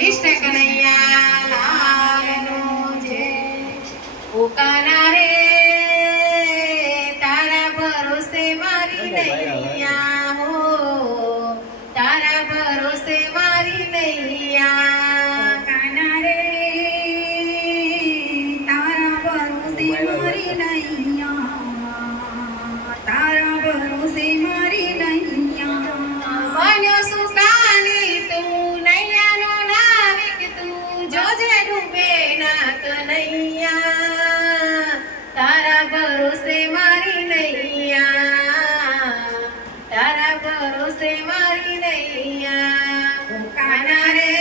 કૃષ્ણ કનૈયા લાલનો જય. ઓ કાના રે તારા ભરોસે મારી નૈયા હો, તારા ભરોસે મારી નૈયા. કાના રે તારા ભરોસે મારી નૈયા, તારા ભરોસે મારી નૈયા. બન્યો સુકાની તું નૈયાનો નાવિક તું, જોજે ડૂબે ના કનૈયા, તારા ભરોસે મારી નૈયા, તારા ભરોસે મારી નૈયા. કાના રે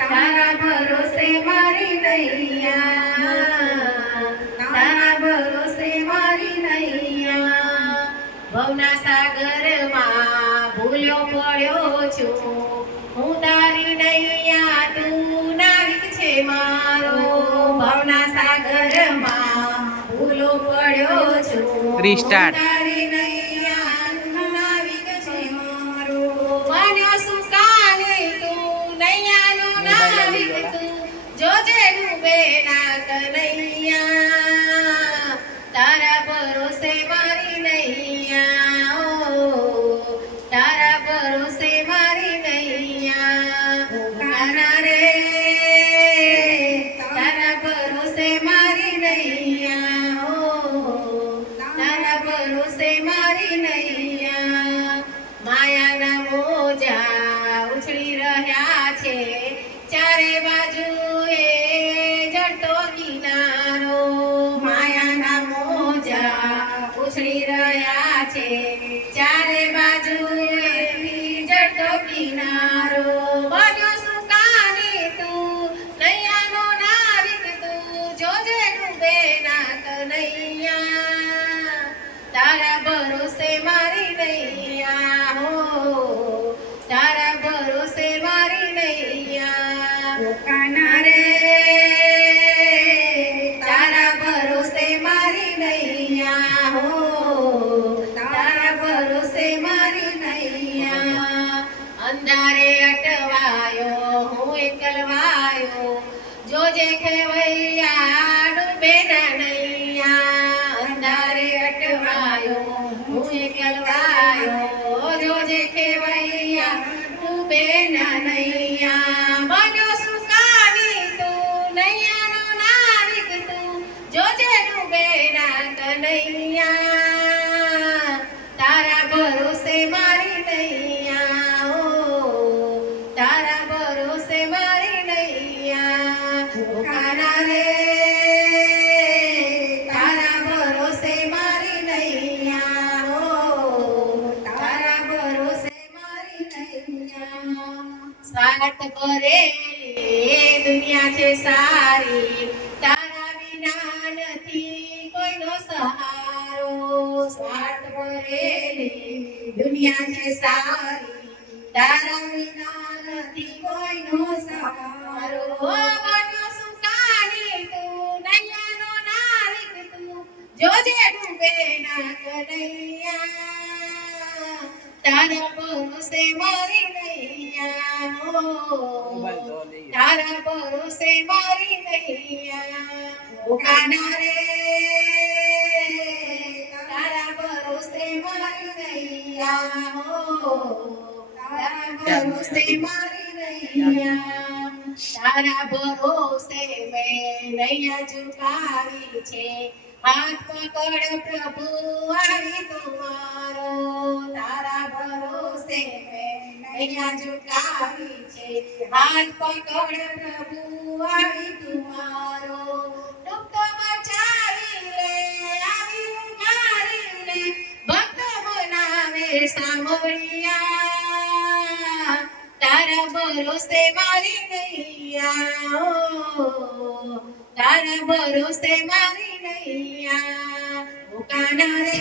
તારા ભરોસે મારી નૈયા, તારા ભરોસે મારી નૈયા. ભવના સાગરમાં ભૂલ્યો પડ્યો છું હું, તારી નૈયા તું નાવિક છે મારો. ભવના સાગરમાં ભૂલો પડ્યો છું, Restart. તારી નૈયા તું નાવિક છે મારો. બન્યો સુકાને તું નૈયાનો નાવિક તું, જોજે ડૂબે ના કનૈયા, તારા ભરોસે મારી નૈયા ઓ, તારા ભરોસે મારી નૈયા. કાના રે તારા ભરોસે મારી નૈયા ઓ, તારા ભરોસે મારી નૈયા. માયાના મોજા ઉછળી રહ્યા છે ચારે બાજુએ જડતો કિનારો. માયાના મોજા ઉછળી રહ્યા છે ચારે બાજુએ જડતો કિનારો. બન્યો સુકાની તું નૈયાનો નાવિક તું, જોજે ડૂબે ના કનૈયા, તારા ભરોસે મારી નૈયા હો, તારા ભરોસે મારી નૈયા. કાના રે તારા ભરોસે મારી નૈયા હો, તારા ભરોસે મારી નૈયા. અંધારે અટવાયો હું એકલવાયો, જોજે ખેવૈયા ડૂબે ના નૈયા. અંધારે અટવાયો હું એકલવાયો, જોજે ખેવૈયા ડૂબે ના નૈયા. બન્યો સુકાની તું નૈયાનો નાવિક તું, જોજે ડૂબે ના કનૈયા, તારા ભરોસે મારી નૈયા ઓ, તારા ભરોસે મારી નૈયા. ઓ કાના રે તારા ભરોસે મારી નૈયા ઓ, તારા ભરોસે મારી નૈયા. સ્વાર્થ કરેલી દુનિયા છે સારી, તારા વિના નથી કોઈનો સહારો. સ્વાર્થ કરેલી દુનિયા છે સારી, તારા વિના નથી કોઈનો સહારો. બન્યો સુકાની તું નૈયાનો નાવિક તું, જોજે ડૂબે ના કનૈયા, તારા ભરોસે મારી નૈયા હો, તારા ભરોસે મારી નૈયા. ઓ કાના રે તારા ભરોસે મારી નૈયા હો, તારા ભરોસે મારી નૈયા. તારા ભરોસે મેં નૈયા ઝુકાવી છે, હાથ પકડ પ્રભુ આવી તુમારો. તારા ભરોસે મેં નૈયા ઝુકાવી છે, હાથ પકડ પ્રભુ આવી તુમારો. ડૂબતો બચાવી લે આવી ઉગારી લે, ભક્ત બનાવે સાંભળિયા, તારા ભરોસે મારી નૈયા ઓ, તારા ભરોસે મારી નૈયા. ઓ કાના રે